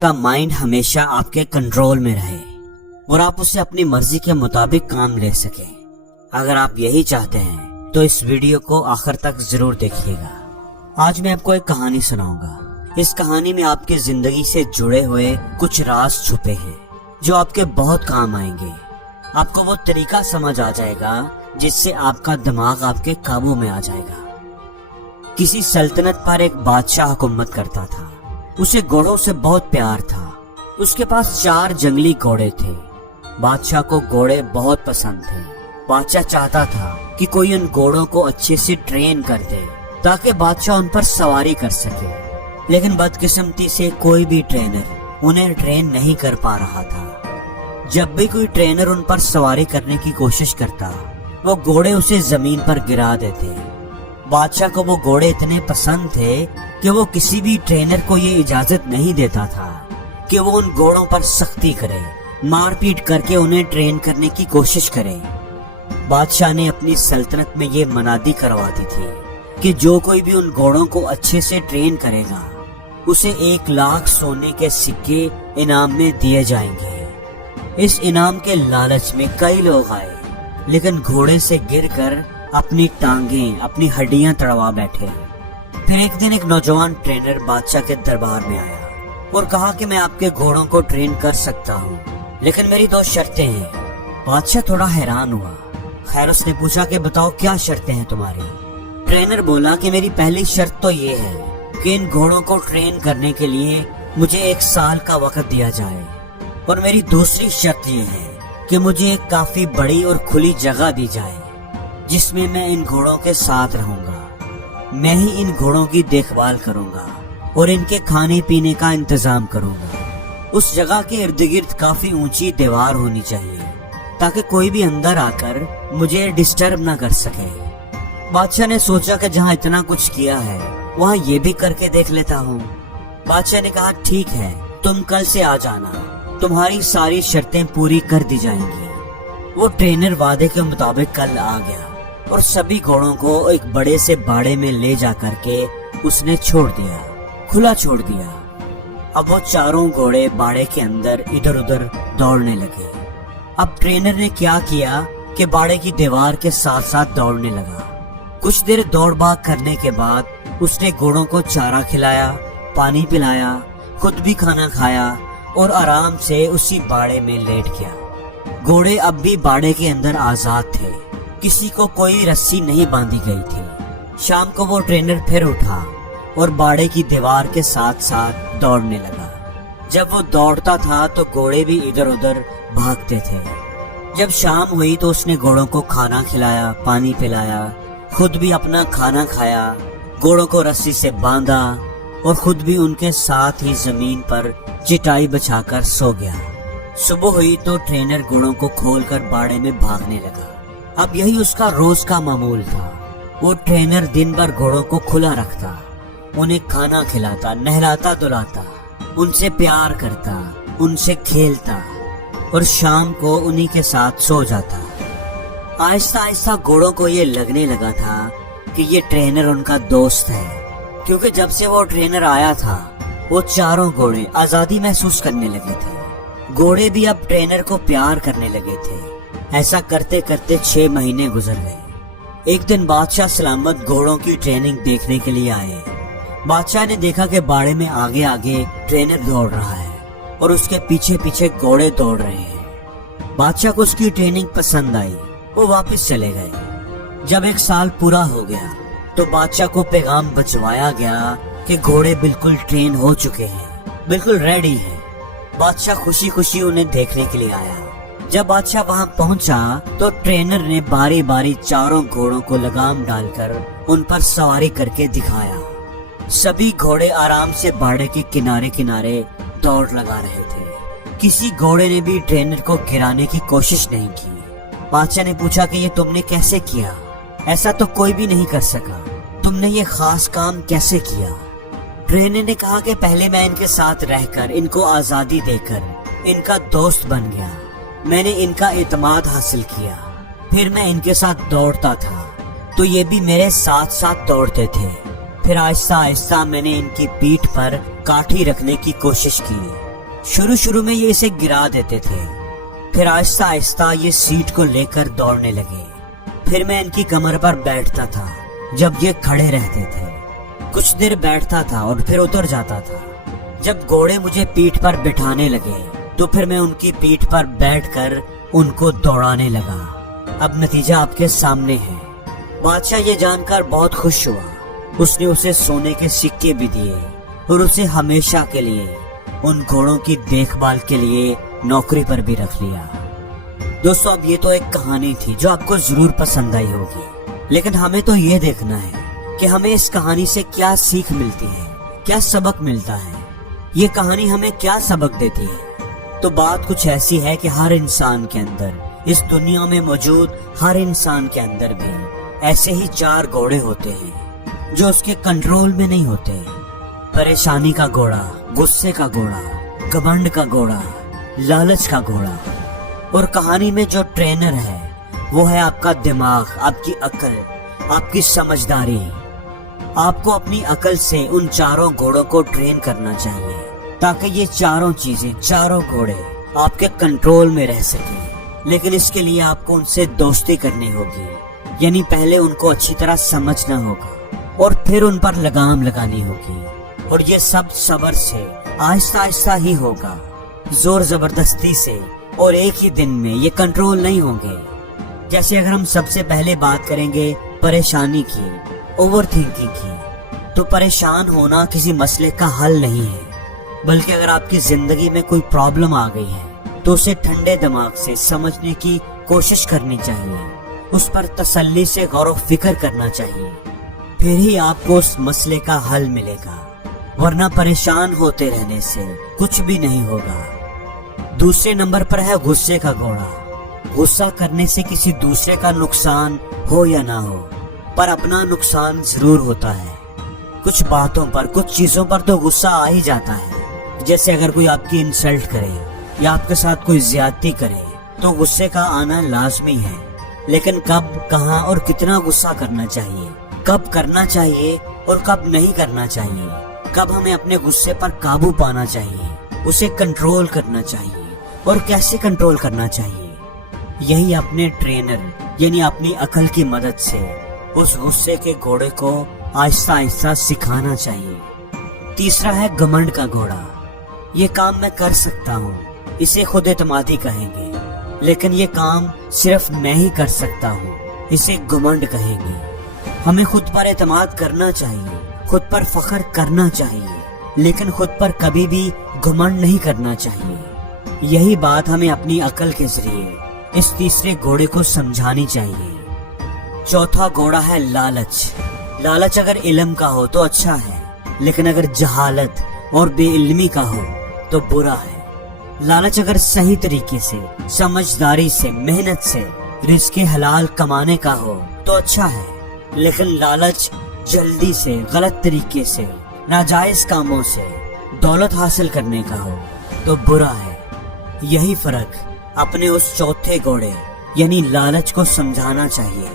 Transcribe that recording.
کا माइंड हमेशा आपके कंट्रोल में रहे और आप उसे अपनी मर्जी के मुताबिक काम ले सके। अगर आप यही चाहते हैं तो इस वीडियो को आखिर तक जरूर देखिएगा। आज मैं आपको एक कहानी सुनाऊंगा। इस कहानी में आपकी जिंदगी से जुड़े हुए कुछ राज छुपे हैं जो आपके बहुत काम आएंगे। आपको वो तरीका समझ आ जाएगा जिससे आपका दिमाग आपके काबू में आ जाएगा। किसी सल्तनत पर एक बादशाह हुकूमत करता था। उसे घोड़ों से बहुत प्यार था। उसके पास 4 जंगली घोड़े थे। बादशाह को घोड़े बहुत पसंद थे। बादशाह चाहता था कि कोई उन घोड़ों को अच्छे से ट्रेन कर दे ताकि बादशाह उन पर सवारी कर सके, लेकिन बदकिस्मती से कोई भी ट्रेनर उन्हें ट्रेन नहीं कर पा रहा था। जब भी कोई ट्रेनर उन पर सवारी करने की कोशिश करता, वो घोड़े उसे जमीन पर गिरा देते। बादशाह को वो घोड़े इतने पसंद थे कि वो किसी भी ट्रेनर को ये इजाजत नहीं देता था कि वो उन घोड़ों पर सख्ती करे, मारपीट करके उन्हें ट्रेन करने की कोशिश करे। बादशाह ने अपनी सल्तनत में ये मनादी करवा दी थी कि जो कोई भी उन घोड़ों को अच्छे से ट्रेन करेगा उसे 1 लाख सोने के सिक्के इनाम में दिए जाएंगे। इस इनाम के लालच में कई लोग आए, लेकिन घोड़े से गिरकर अपनी टांगें, अपनी हड्डियां तड़वा बैठे। फिर एक दिन एक नौजवान ट्रेनर बादशाह के दरबार में आया और कहा कि मैं आपके घोड़ों को ट्रेन कर सकता हूँ, लेकिन मेरी 2 शर्तें हैं। बादशाह थोड़ा हैरान हुआ। खैर, उसने पूछा कि बताओ क्या शर्तें हैं तुम्हारी। ट्रेनर बोला कि मेरी पहली शर्त तो ये है कि इन घोड़ों को ट्रेन करने के लिए मुझे 1 साल का वक्त दिया जाए, और मेरी दूसरी शर्त ये है कि मुझे एक काफी बड़ी और खुली जगह दी जाए जिसमें मैं इन घोड़ों के साथ रहूंगा। मैं ही इन घोड़ों की देखभाल करूंगा और इनके खाने पीने का इंतजाम करूंगा। उस जगह के इर्द गिर्द काफी ऊंची दीवार होनी चाहिए ताकि कोई भी अंदर आकर मुझे डिस्टर्ब ना कर सके। बादशाह ने सोचा कि जहाँ इतना कुछ किया है वहाँ ये भी करके देख लेता हूँ। बादशाह ने कहा ठीक है, तुम कल से आ जाना, तुम्हारी सारी शर्तें पूरी कर दी जाएंगी। वो ट्रेनर वादे के मुताबिक कल आ गया और सभी घोड़ों को एक बड़े से बाड़े में ले जा करके उसने छोड़ दिया, खुला छोड़ दिया। अब वो चारों घोड़े बाड़े के अंदर इधर उधर दौड़ने लगे। अब ट्रेनर ने क्या किया कि बाड़े की दीवार के साथ साथ दौड़ने लगा। कुछ देर दौड़ भाग करने के बाद उसने घोड़ों को चारा खिलाया, पानी पिलाया, खुद भी खाना खाया और आराम से उसी बाड़े में लेट गया। घोड़े अब भी बाड़े के अंदर आजाद थे, किसी को कोई रस्सी नहीं बांधी गई थी। शाम को वो ट्रेनर फिर उठा और बाड़े की दीवार के साथ साथ दौड़ने लगा। जब वो दौड़ता था तो घोड़े भी इधर उधर भागते थे। जब शाम हुई तो उसने घोड़ों को खाना खिलाया, पानी पिलाया, खुद भी अपना खाना खाया, घोड़ों को रस्सी से बांधा और खुद भी उनके साथ ही जमीन पर चटाई बिछाकर सो गया। सुबह हुई तो ट्रेनर घोड़ों को खोलकर बाड़े में भागने लगा। अब यही उसका रोज का मामूल था। वो ट्रेनर दिन भर घोड़ों को खुला रखता, उन्हें खाना खिलाता, नहलाता धुलाता, उनसे प्यार करता, उनसे खेलता और शाम को उन्हीं के साथ सो जाता। आहिस्ता आहिस्ता घोड़ों को ये लगने लगा था कि ये ट्रेनर उनका दोस्त है, क्योंकि जब से वो ट्रेनर आया था वो चारों घोड़े आजादी महसूस करने लगे थे। घोड़े भी अब ट्रेनर को प्यार करने लगे थे। ऐसा करते करते 6 महीने गुजर गए। एक दिन बादशाह सलामत घोड़ों की ट्रेनिंग देखने के लिए आए। बादशाह ने देखा कि बाड़े में आगे आगे ट्रेनर दौड़ रहा है और उसके पीछे पीछे घोड़े दौड़ रहे हैं। बादशाह को उसकी ट्रेनिंग पसंद आई, वो वापस चले गए। जब 1 साल पूरा हो गया तो बादशाह को पैगाम भिजवाया गया कि घोड़े बिल्कुल ट्रेन हो चुके हैं, बिल्कुल रेडी हैं। बादशाह खुशी खुशी उन्हें देखने के लिए आया। जब बादशाह वहां पहुंचा तो ट्रेनर ने बारी बारी चारों घोड़ों को लगाम डालकर उन पर सवारी करके दिखाया। सभी घोड़े आराम से बाड़े के किनारे किनारे दौड़ लगा रहे थे। किसी घोड़े ने भी ट्रेनर को गिराने की कोशिश नहीं की। बादशाह ने पूछा कि ये तुमने कैसे किया? ऐसा तो कोई भी नहीं कर सका, तुमने ये खास काम कैसे किया? ट्रेनर ने कहा कि पहले मैं इनके साथ रहकर, इनको आजादी देकर इनका दोस्त बन गया। मैंने इनका एतमाद हासिल किया, फिर मैं इनके साथ दौड़ता था तो ये भी मेरे साथ साथ दौड़ते थे। फिर आहिस्ता आहिस्ता मैंने इनकी पीठ पर काठी रखने की कोशिश की शुरू में ये इसे गिरा देते थे, फिर आहिस्ता आहिस्ता ये सीट को लेकर दौड़ने लगे। फिर मैं इनकी कमर पर बैठता था जब ये खड़े रहते थे। कुछ देर बैठता था और फिर उतर जाता था। जब घोड़े मुझे पीठ पर बिठाने लगे तो फिर मैं उनकी पीठ पर बैठकर उनको दौड़ाने लगा। अब नतीजा आपके सामने है। बादशाह ये जानकर बहुत खुश हुआ। उसने उसे सोने के सिक्के भी दिए और उसे हमेशा के लिए उन घोड़ों की देखभाल के लिए नौकरी पर भी रख लिया। दोस्तों, अब ये तो एक कहानी थी जो आपको जरूर पसंद आई होगी, लेकिन हमें तो ये देखना है कि हमें इस कहानी से क्या सीख मिलती है, क्या सबक मिलता है, ये कहानी हमें क्या सबक देती है। तो बात कुछ ऐसी है कि हर इंसान के अंदर, इस दुनिया में मौजूद हर इंसान के अंदर भी ऐसे ही 4 घोड़े होते हैं जो उसके कंट्रोल में नहीं होते। परेशानी का घोड़ा, गुस्से का घोड़ा, घमंड का घोड़ा, लालच का घोड़ा। और कहानी में जो ट्रेनर है वो है आपका दिमाग, आपकी अकल, आपकी समझदारी। आपको अपनी अकल से उन 4 घोड़ों को ट्रेन करना चाहिए ताकि ये 4 चीजें, 4 घोड़े आपके कंट्रोल में रह सके। लेकिन इसके लिए आपको उनसे दोस्ती करनी होगी, यानी पहले उनको अच्छी तरह समझना होगा और फिर उन पर लगाम लगानी होगी। और ये सब सब्र से, आहिस्ता आहिस्ता ही होगा। जोर जबरदस्ती से और एक ही दिन में ये कंट्रोल नहीं होंगे। जैसे अगर हम सबसे पहले बात करेंगे परेशानी की, ओवर थिंकिंग की, तो परेशान होना किसी मसले का हल नहीं है, बल्कि अगर आपकी जिंदगी में कोई प्रॉब्लम आ गई है तो उसे ठंडे दिमाग से समझने की कोशिश करनी चाहिए, उस पर तसल्ली से गौर व फिक्र करना चाहिए, फिर ही आपको उस मसले का हल मिलेगा। वरना परेशान होते रहने से कुछ भी नहीं होगा। दूसरे नंबर पर है गुस्से का घोड़ा। गुस्सा करने से किसी दूसरे का नुकसान हो या ना हो, पर अपना नुकसान जरूर होता है। कुछ बातों पर, कुछ चीजों पर तो गुस्सा आ ही जाता है। जैसे अगर कोई आपकी इंसल्ट करे या आपके साथ कोई ज्यादती करे तो गुस्से का आना लाजमी है। लेकिन कब, कहां और कितना गुस्सा करना चाहिए, कब करना चाहिए और कब नहीं करना चाहिए, कब हमें अपने गुस्से पर काबू पाना चाहिए, उसे कंट्रोल करना चाहिए और कैसे कंट्रोल करना चाहिए, यही अपने ट्रेनर यानी अपनी अकल की मदद से उस गुस्से के घोड़े को आहिस्ता आहिस्ता सिखाना चाहिए। तीसरा है घमंड का घोड़ा। ये काम मैं कर सकता हूँ, इसे खुद एतमादी कहेंगे। लेकिन ये काम सिर्फ मैं ही कर सकता हूँ, इसे घमंड कहेंगे। हमें खुद पर एतमाद करना चाहिए, खुद पर फख्र करना चाहिए, लेकिन खुद पर कभी भी घमंड नहीं करना चाहिए। यही बात हमें अपनी अकल के जरिए इस तीसरे घोड़े को समझानी चाहिए। चौथा घोड़ा है लालच। लालच अगर इल्म का हो तो अच्छा है, लेकिन अगर जहालत और बेइल्मी का हो तो बुरा है। लालच अगर सही तरीके से, समझदारी से, मेहनत से रिज़्क़ हलाल कमाने का हो तो अच्छा है, लेकिन लालच जल्दी से, गलत तरीके से, नाजायज कामों से दौलत हासिल करने का हो तो बुरा है। यही फर्क अपने उस चौथे घोड़े यानी लालच को समझाना चाहिए।